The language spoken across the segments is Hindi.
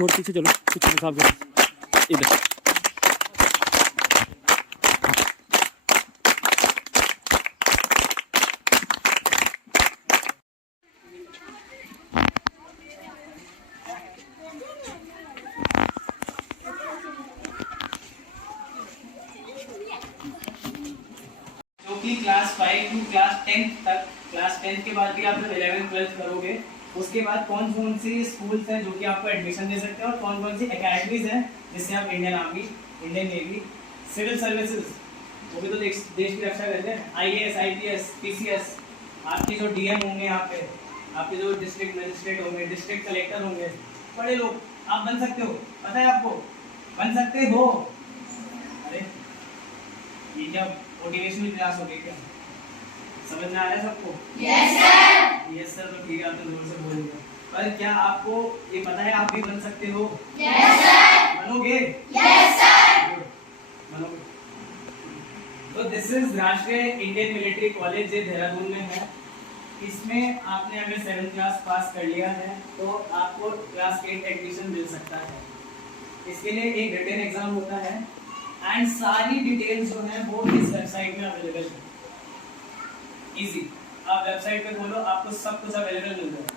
थोड़ा पीछे चलो, पीछे साफ करो इधर। जो कि क्लास 5 टू क्लास 10 तक, क्लास 10 के बाद भी आप जब 11th 12th करोगे उसके बाद कौन कौन सी स्कूल्स हैं जो कि आपको एडमिशन दे सकते हैं और कौन कौन सी एकेडमीज हैं जिससे आप Indian army, Indian navy, civil services, वो भी तो देश की रक्षा करते हैं, IAS IPS PCS, आपके जो DM होंगे यहाँ पे, आपके जो डिस्ट्रिक्ट मजिस्ट्रेट होंगे, डिस्ट्रिक्ट कलेक्टर होंगे, बड़े लोग आप बन सकते हो। पता है आपको, बन सकते हो। अरे ये क्या मोटिवेशनल क्लास हो गई क्या? समझ में आ रहा है सबको? Yes sir. यस सर, तो ठीक है, आप तो जोर से बोलेंगे। पर क्या आपको ये पता है आप भी बन सकते हो? Yes sir. बनोगे? Yes sir. बनोगे। तो this is Rashtriya Indian Military College, ये देहरादून में है। इसमें आपने अगर 7th क्लास पास कर लिया है तो आपको क्लास 8 एडमिशन मिल सकता है। इसके लिए एक रिटन एग्जाम होता है एंड सारी डिटेल्स जो है वो इस वेबसाइट में अवेलेबल है। इजी, आप वेबसाइट पे खोलो, आपको सब कुछ अवेलेबल मिल जाएगा।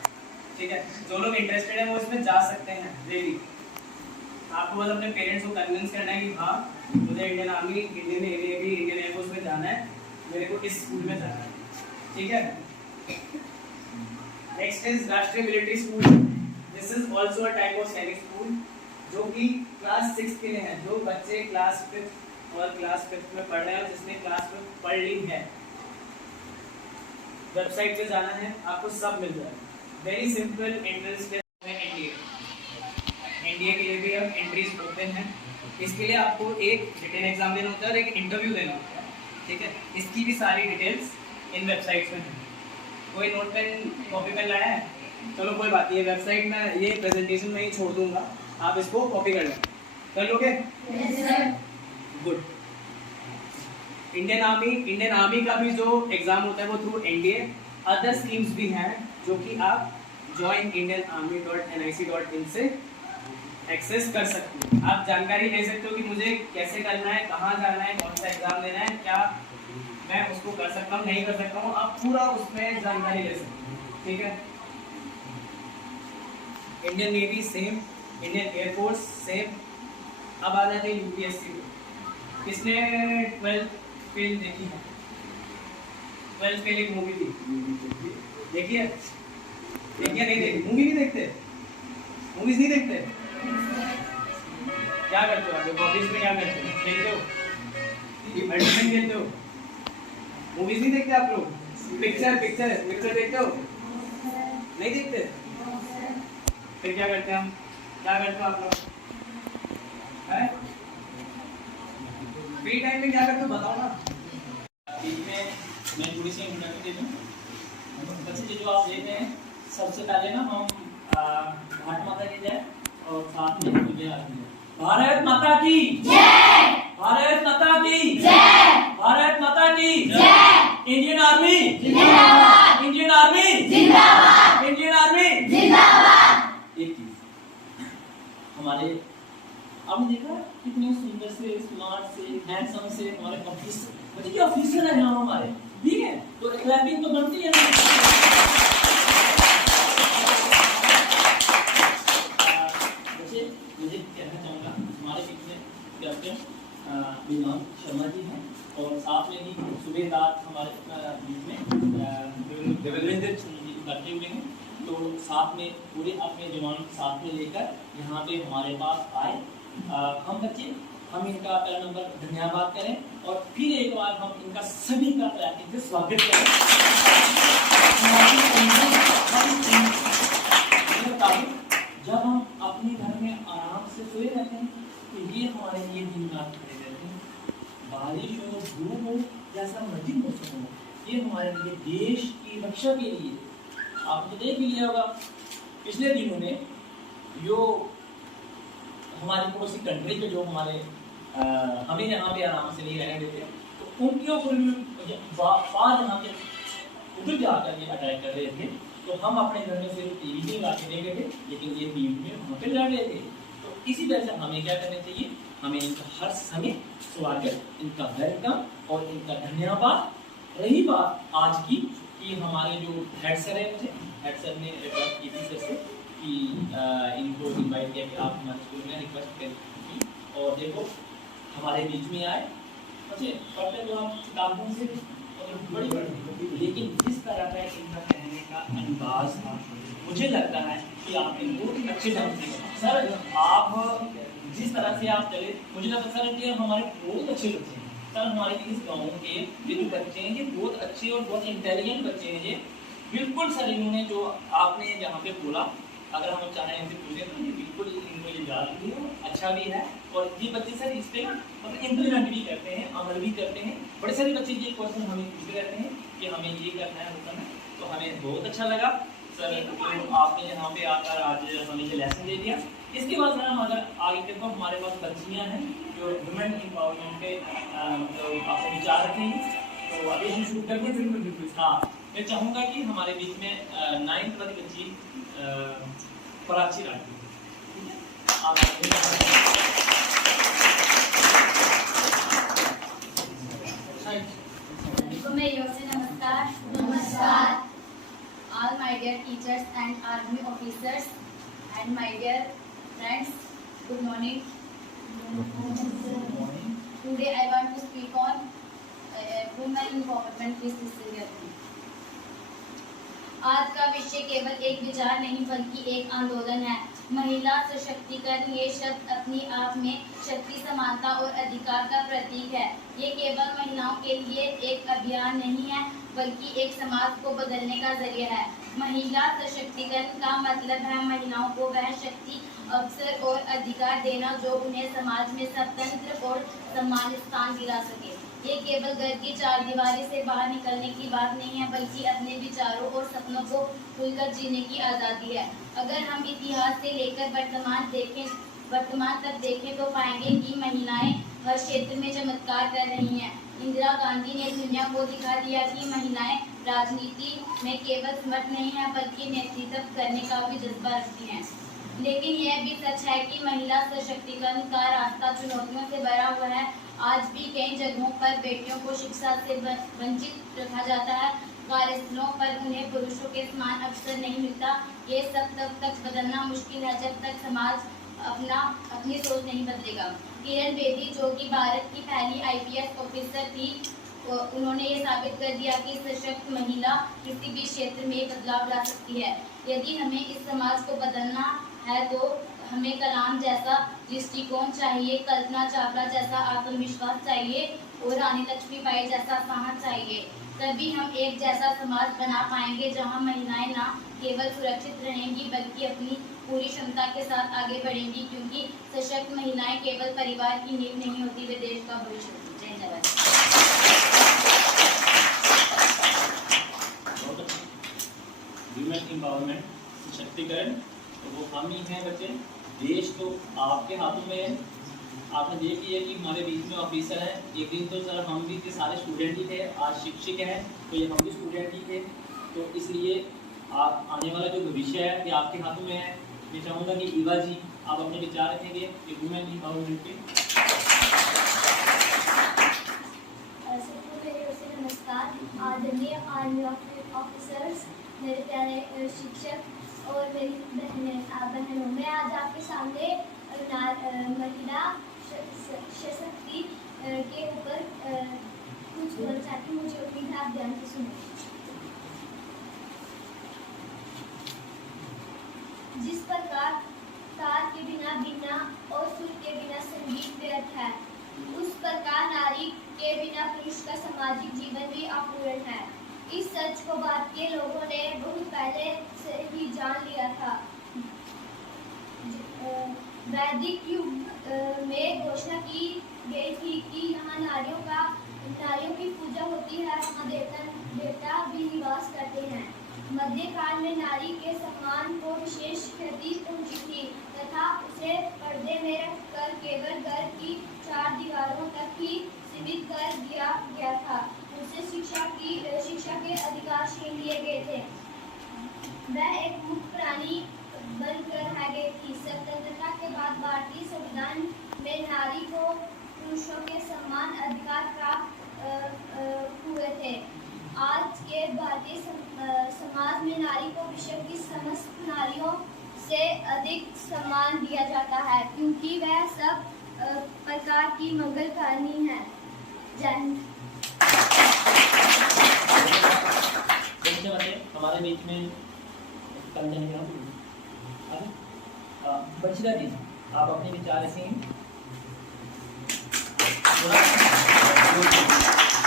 ठीक है, जो लोग इंटरेस्टेड है वो इसमें जा सकते हैं रियली। आपको बस अपने पेरेंट्स को कन्विंस करना है कि हाँ मुझे Indian army, Indian navy, Indian air force में जाना है, मेरे को इस स्कूल में जाना है। ठीक है, नेक्स्ट इज राष्ट्रीय military school. This is also a type of सैनिक स्कूल जो कि क्लास 6 के लिए है। जो बच्चे क्लास 5th और क्लास 5th में पढ़ रहे हैं और जिसने क्लास 5th पढ़ ली है, वेबसाइट पे जाना है, आपको सब मिल जाएगा। वेरी सिंपल एंट्रेंस टेस्ट है एनडीए के लिए भी अब एंट्रीज ओपन है। इसके लिए आपको एक रिटन एग्जाम देना होता है और एक इंटरव्यू देना होता है। ठीक है, इसकी भी सारी डिटेल्स इन वेबसाइट्स में है। कोई नोट पेन कॉपी पेन लाया है? चलो कोई बात नहीं है, वेबसाइट में ये प्रेजेंटेशन में ही छोड़ दूंगा, आप इसको कॉपी कर लें। कर लोगे? Yes sir. Good. Indian army का भी जो एग्जाम होता है वो थ्रू एनडीए। अदर स्कीम्स भी हैं जो कि आप joinindianarmy.nic.in से एक्सेस कर सकते हो। आप जानकारी ले सकते हो कि मुझे कैसे करना है, कहाँ जाना है, कौन सा एग्जाम देना है, क्या मैं उसको कर सकता हूँ, नहीं कर सकता हूँ, आप पूरा उसमें जानकारी ले सकते हो। ठीक है, Indian navy same, Indian air force same. अब आ जाते हैं यूपीएससी पे। किसने 12th फेल देखी है? 12th फेल एक मूवी थी, देखी है? देखी है? नहीं देखी? मूवी नहीं देखते? मूवीज नहीं देखते? क्या करते हो आप? हॉबीज में क्या करते हो? खेलते हो? बैडमिंटन खेलते हो? मूवीज नहीं देखते आप लोग? पिक्चर देखते हो? नहीं देखते? फिर क्या करते हैं हम? क्या करते हो आप लोग? फ्री टाइम में क्या करते हो बताओ ना। मैं थोड़ी सी इंट्रोडक्शन दे दूँ। बच्चे जो आप देख रहे हैं, सबसे पहले ना हम भारत माता की जय और साथ में विजय आरती है। भारत माता की जय, भारत माता की जय, भारत माता की जय। इंडियन आर्मी जिंदाबाद, इंडियन आर्मी जिंदाबाद, इंडियन आर्मी जिंदाबाद। एक चीज हमारे आपने देखा कितने सुंदर से, स्मार्ट से, हैंडसम से हमारे ऑफिसर, मतलब ये ऑफिसर है यहाँ हमारे, ठीक है, तो क्लैपिंग तो बनती है ना। बच्चे मुझे कहना चाहूँगा हमारे बीच में कैप्टन विमान शर्मा जी हैं और साथ में ही सूबेदार हमारे बीच में देवेंद्र जी बैठे हुए हैं। तो साथ में पूरे अपने जवान साथ में लेकर यहाँ पे हमारे पास आए। हम बच्चे हम इनका पहला नंबर धन्यवाद करें और फिर एक बार हम इनका सभी का तैयारी से स्वागत करें। जब हम अपने घर में आराम से सोए रहते हैं तो ये हमारे लिए दिन रात खड़े रहते हैं। बारिश हो, धूप हो, जैसा मर्जी मौसम हो, ये हमारे लिए देश की रक्षा के लिए। आपने देख लिया होगा पिछले दिनों में जो हमारी पड़ोसी कंट्री के जो हमारे हमें यहाँ पे आराम से नहीं रहने देते, तो उनके ऊपर बार यहाँ पे उधर जाकर ये अटैक कर रहे थे। तो हम अपने घर में सिर्फ टीवी ही लगा के देंगे थे, लेकिन ये टीवी में वहाँ पे लड़ रहे थे। तो इसी तरह से हमें क्या करना चाहिए, हमें इनका हर समय स्वागत, इनका वेलकम और इनका धन्यवाद। रही बात आज की कि हमारे जो हेड सर है, मुझे हेड सर ने रिक्वेस्ट की थी सर से कि इनको इनवाइट किया कि आप हमारे स्कूल में रिक्वेस्ट करें, और देखो हमारे बीच में आए। अच्छे पढ़ते तो हम किताबों से बड़ी बड़ी, लेकिन जिस तरह का इनका कहने का अंदाज था, मुझे लगता है कि आप इनको अच्छे ढंग से सर, आप जिस तरह से आप चले, मुझे लगता है सर कि हमारे बहुत अच्छे बच्चे हैं सर, हमारे इस गाँव के ये जो बच्चे हैं ये बहुत अच्छे और बहुत इंटेलिजेंट बच्चे हैं ये। बिल्कुल सर इन्होंने जो आपने यहाँ पे बोला, अगर हम चाहें इनसे पूछें तो ये बिल्कुल इनको ये याद भी है, अच्छा भी है, और ये बच्चे सर इस पर मतलब इम्प्लीमेंट भी करते हैं, अमल भी करते हैं। बड़े सारे बच्चे ये क्वेश्चन हमें पूछते रहते हैं कि हमें ये करना है, वो करना है, तो हमें बहुत अच्छा लगा सर तो आपने यहाँ पे आकर आज हमें ये लेसन दे दिया। इसके बाद सर हम अगर आगे के तो हमारे पास बच्चियाँ हैं जो वुमेन एम्पावरमेंट पे मतलब आपसे विचार रखेंगे, तो अभी हम शुरू करते हैं। बिल्कुल हाँ, मैं चाहूँगा कि हमारे बीच में 9th वाली बच्ची प्राची राठी, आप नमस्कार all my dear teachers and army officers and my dear friends, good morning. Today I want to speak on women empowerment with Cecilia. आज का विषय केवल एक विचार नहीं बल्कि एक आंदोलन है। महिला सशक्तिकरण ये शब्द अपने आप में शक्ति, समानता और अधिकार का प्रतीक है। ये केवल महिलाओं के लिए एक अभियान नहीं है बल्कि एक समाज को बदलने का जरिया है। महिला सशक्तिकरण का मतलब है महिलाओं को वह शक्ति, अवसर और अधिकार देना जो उन्हें समाज में स्वतंत्र और सम्मानित स्थान दिला सके। ये केवल घर की चारदीवारी से बाहर निकलने की बात नहीं है बल्कि अपने विचारों और सपनों को खुलकर जीने की आज़ादी है। अगर हम इतिहास से लेकर वर्तमान तक देखें तो पाएंगे कि महिलाएं हर क्षेत्र में चमत्कार कर रही हैं। इंदिरा गांधी ने दुनिया को दिखा दिया कि महिलाएं राजनीति में केवल समर्थ नहीं है बल्कि नेतृत्व करने का भी जज्बा रखती हैं। लेकिन यह भी सच है कि महिला सशक्तिकरण का रास्ता चुनौतियों से भरा हुआ है। आज भी कई जगहों पर बेटियों को शिक्षा से वंचित रखा जाता है, कार्यस्थलों पर उन्हें पुरुषों के समान अवसर नहीं मिलता। ये सब तब तक बदलना मुश्किल है जब तक समाज अपनी सोच नहीं बदलेगा। किरण बेदी जो कि भारत की पहली IPS ऑफिसर थी, उन्होंने ये साबित कर दिया कि सशक्त महिला किसी भी क्षेत्र में बदलाव ला सकती है। यदि हमें इस समाज को बदलना है तो हमें कलाम जैसा दृष्टिकोण चाहिए, कल्पना चावला जैसा आत्मविश्वास चाहिए और रानी लक्ष्मीबाई जैसा साहस चाहिए। तभी हम एक जैसा समाज बना पाएंगे जहां महिलाएं न केवल सुरक्षित रहेंगी बल्कि अपनी पूरी क्षमता के साथ आगे बढ़ेंगी, क्योंकि सशक्त महिलाएं केवल परिवार की नींव नहीं होती, वे देश का भविष्य होती। जय जवान। वुमेन एम्पावरमेंट, सशक्तिकरण, तो वो हम ही हैं बच्चे। देश तो आपके हाथों में है। आपने देख लिया कि हमारे बीच में ऑफिसर हैं। एक दिन तो सर हम भी थे, सारे स्टूडेंट ही थे, आज शिक्षक हैं तो ये हम भी स्टूडेंट ही थे। तो इसलिए आप आने वाला जो भविष्य है ये आपके हाथों में है। मैं चाहूँगा कि ईवा जी आप अपने विचार रखेंगे कि वुमेन एम्पावरमेंट पे। नमस्कार आदरणीय आर्मी ऑफिसर्स, मेरे प्यारे शिक्षक और मेरी बहनों, मैं आज आपके सामने महिला सशक्ति के ऊपर कुछ बोलना चाहती हूँ। मुझे उम्मीद है आप ध्यान से सुनें। जिस प्रकार तार के बिना बीना और सुर के बिना संगीत व्यर्थ है, उस प्रकार नारी के बिना पुरुष का सामाजिक जीवन भी अपूर्ण है। इस सच को भारत के लोगों ने बहुत पहले से ही जान लिया था। वैदिक युग में घोषणा की गई थी कि यहाँ नारियों की पूजा होती है, वहाँ देवता भी निवास करते हैं। मध्यकाल में नारी के सम्मान को विशेष ख्याति पहुंची थी तथा उसे पर्दे में रखकर केवल घर की 4 दीवारों तक ही सीमित कर दिया गया था। उनसे शिक्षा के अधिकार छीन लिए गए थे। भारतीय समाज में नारी को विश्व की समस्त नारियों से अधिक सम्मान दिया जाता है, क्योंकि वह सब प्रकार की मंगलकारिणी है। जय हिंद। हमारे बीच में बंशिता जी, आप अपने विचार ऐसे हैं।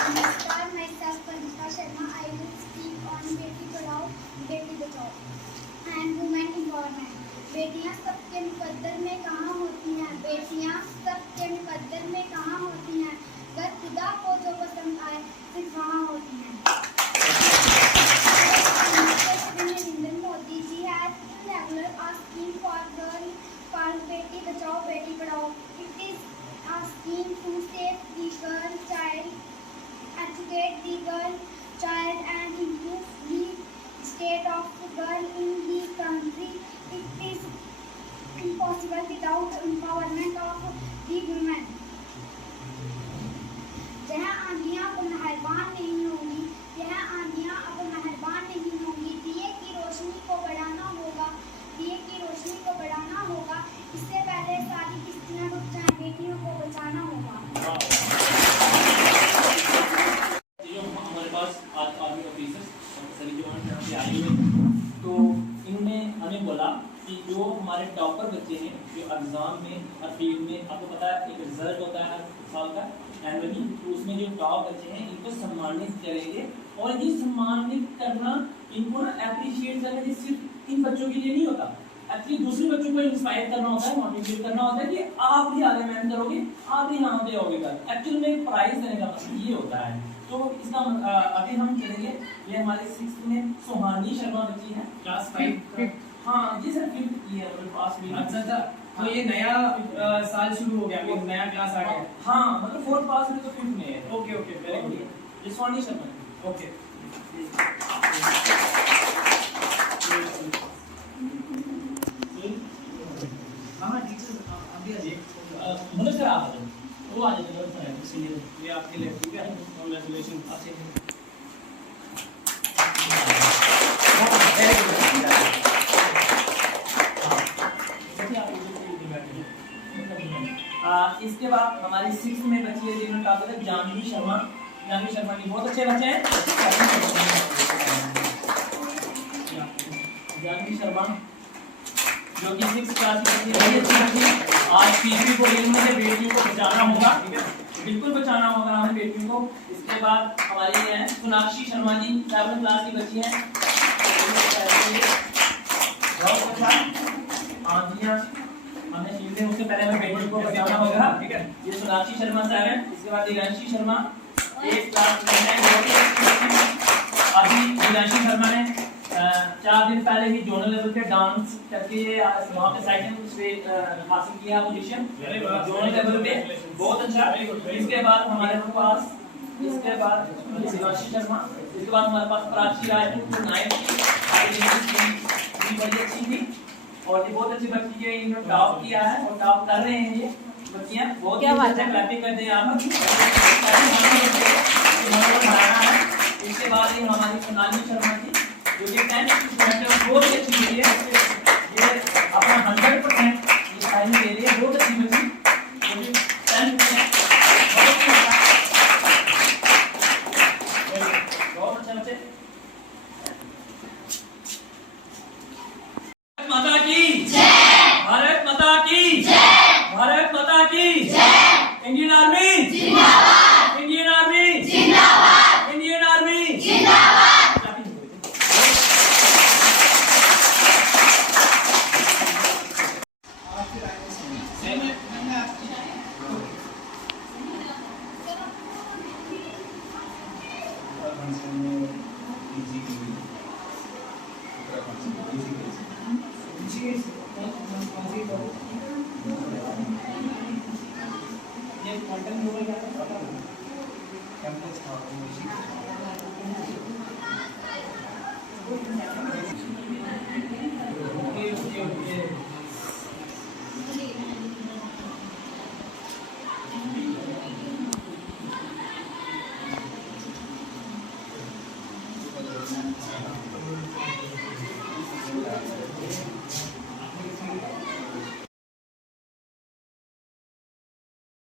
नमस्कार, मैं Banshita Sharma. I will speak on Beti Padhao Beti Bachao and women empowerment. बेटियां सबके मुकद्दर में कहाँ होती हैं? बेटियां सबके मुकद्दर में कहाँ होती हैं? अगर खुदा को जो पसंद आए सिर्फ वहाँ होती हैं। Narendra Modi ji has regular asking for girl for Beti Bachao Beti Padhao. It is asking to save the girl child, educate the girl child and improve the state of the girl in the country. It is impossible without empowerment of the women. जहाँ आंधियाँ अब मेहरबान नहीं होंगी, यह आंधियाँ अब मेहरबान नहीं होंगी। दिए की रोशनी को बढ़ाना होगा, दिए की रोशनी को बढ़ाना होगा। इससे पहले सारी किस्तियाँ रुक जाएं, बेटियों को बचाना होगा। हमारे पास आज आर्मी ऑफिसर्स सभी जवान यहाँ पे आए हुए हैं, तो इन्होंने हमें बोला कि जो हमारे टॉपर बच्चे हैं जो एग्ज़ाम में हर फील्ड में, आपको पता है एक रिजल्ट होता है हर साल का एनुअली, तो उसमें जो टॉप बच्चे हैं इनको सम्मानित करेंगे। और ये सम्मानित करना, इनको ना अप्रिशिएट करना ये सिर्फ इन बच्चों के लिए नहीं होता, एक्चुअली दूसरे बच्चों को इंस्पायर करना होता है, मोटिवेट करना होता है कि आप भी आगे मेहनत करोगे, आप भी यहाँ पे होगे कर। एक्चुअली में प्राइज देने का मतलब ये होता है। तो इसका अभी हम चलेंगे, ये हमारे 6th में सुहानी शर्मा बच्ची है, क्लास 5। हाँ जी सर, 5th की है मेरे पास भी। अच्छा, तो ये नया साल शुरू हो गया, अभी नया क्लास आ गया। हाँ, मतलब 4th पास में तो 5th में है। Okay okay, very good. ये सुहानी शर्मा। ओके, हाँ टीचर अभी आ जाइए। मतलब सर आप आ जाओ, वो आ जाएंगे, ये आपके लिए ठीक है, कांग्रेचुलेशन। इसके बाद हमारी 6th में बच्ची है जिन्होंने टॉप किया, जानवी शर्मा। जानवी शर्मा जी बहुत अच्छे बच्चे हैं। जानवी शर्मा जो कि 6th क्लास की बच्ची है, अच्छी बच्ची। आज पीपी को इनमें से बेटियों को बचाना होगा, ठीक है, बिल्कुल बचाना होगा हमें बेटियों को। इसके बाद हमारी ये है सोनाक्षी शर्मा जी, 7th क्लास की बच्ची है। बहुत अच्छा, हाँ जी हाँ, हमने शील्ड में उससे पहले हमें बेटियों को बचाना होगा, ठीक है। ये सोनाक्षी शर्मा 7, इसके बाद दिव्यांशी शर्मा 8th क्लास में है। अभी दिव्यांशी शर्मा ने 4 दिन पहले ही जोनल लेवल पे डांस करके वहाँ पे सेकंड हासिल किया पोजीशन जोनल लेवल पे, बहुत अच्छा। इसके बाद हमारे पास, इसके बाद दिव्यांशी शर्मा, इसके बाद हमारे पास प्राची राय जो 9th की बड़ी अच्छी थी और ये बहुत अच्छी बच्ची है, इन्होंने टॉप किया है और टॉप कर रहे हैं ये बच्चियां। बहुत ही अच्छा क्लैपिंग करते हैं आप। इसके बाद ये हमारी सोनाली शर्मा थी जो कि 10th स्टूडेंट है, बहुत अच्छी बच्ची है, ये अपना 100% ये टाइम दे रही है, बहुत अच्छी बच्ची जो कि 10th में बहुत अच्छा बच्चे। माता की जय, भारत माता की जय, भारत माता की जय। इंडियन आर्मी जिंदाबाद, इंडियन आर्मी जिंदाबाद, इंडियन आर्मी जिंदाबाद।